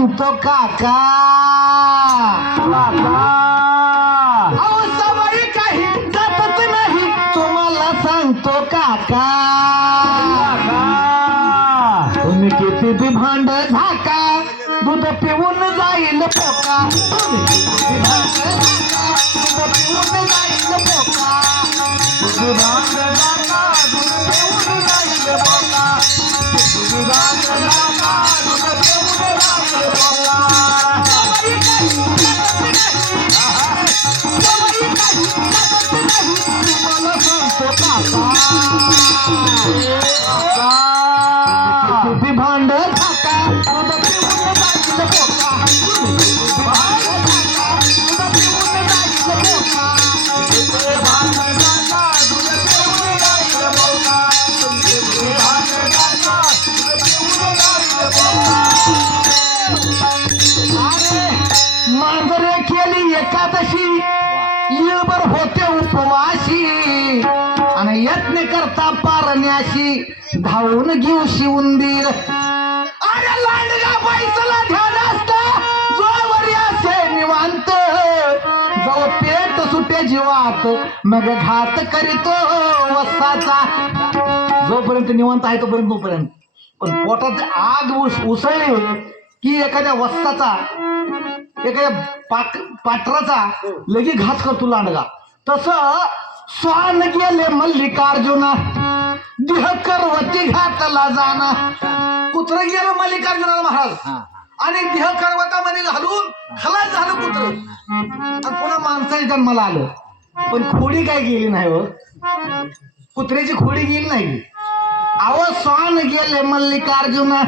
सांगतो काका अहो सवयी काही जातच नाही तुम्हाला सांगतो काका तुम्ही किती बी भांड झाका दूध पिऊन जाईल पोका तुम्ही किती बी भांड झाका दूध पिऊन जाईल पोका दूध भांड झाका दूध पिऊन जाईल पोका दूध भांड झाका दूध पिऊन जाईल पोका सवयी काही जातच नाही तुम्हाला सांगतो काका किती भांड झाका दूध पिऊन जाईल पोका भांड झाका दूध पिऊन जाईल पोका भांड झाका दूध पिऊन जाईल पोका भांड झाका दूध पिऊन जाईल पोका अरे मांजरे केली एकादशी येळभर होते उपवाशी आणि यत्न करता पारण्याशी धावून घेऊ शिवंदीर अरे लांडगा पैसला ध्यान असतं जोवर असे निवांत जो पेट सुटे जीवात मग घात करीतो वस्ताचा जोपर्यंत निवांत आहे तोपर्यंत तोपर्यंत पण पोटात आग उसळली की एखाद्या वस्ताचा एखाद्या पाटराचा लगी घात करतो लांडगा तसं स्वान गेले मल्लिकार्जुना देह करवती घातला जाना कुत्र गेलं मल्लिकार्जुनाला महाराज आणि देह करवतामध्ये घालून खलास झालं कुत्र आणि पुन्हा माणसाने जन्माला आलं पण खोडी काय गेली नाही हो कुत्र्याची खोडी गेली नाही अहो स्वान गेले मल्लिकार्जुना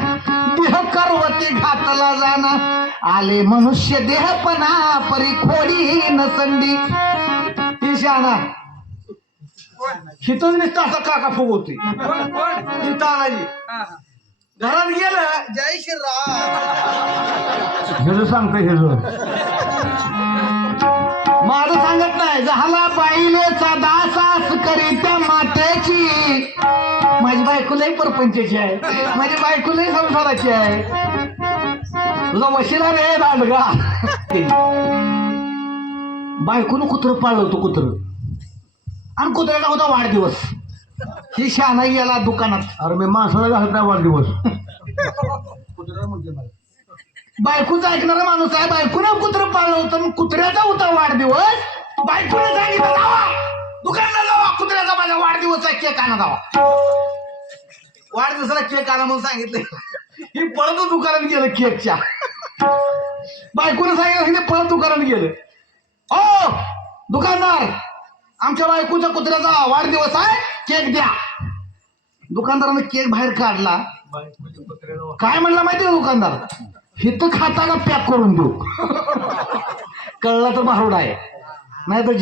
देह करवती घातला जाना आले मनुष्य देहपणा परी खोडी नसंडी ही शाना हिथून नुसतं असं काका फुगवते तानाजी घरात गेलं जय श्रीराम हे सांगतो हे माझं सांगत नाही झाला बाईलेचा दासास करीत्या मातेची माझी बायको लई परपंचाची आहे माझी बायको लई संसाराची आहे तुझा वशिला रे दांडगा बायकोनं कुत्र पाळलं होतं कुत्र आणि कुत्र्याला होता वाढदिवस ही शाना गेला दुकानात अरे मी माणसाला घालत नाही वाढदिवस बायकोचा ऐकणारा माणूस आहे बायकोनं कुत्र पाळलं होतं कुत्र्याचा होता वाढदिवस बायकोने सांगितलं जावा दुकानाला जावा कुत्र्याचा माझा वाढदिवस आहे केक आणा जावा वाढदिवसाला केक आणा म्हणून सांगितलं ही पळत दुकानात गेलं केकच्या बायकोने सांगितलं पळत दुकानात गेलं ओ दुकानदार आमच्या बायकोच्या कुत्र्याचा वाढदिवस आहे केक द्या दुकानदारानं केक बाहेर काढला काय म्हणला माहिती आहे दुकानदार हिथं खाताना पॅक करून देऊ कळला तर भावडा आहे नाही तर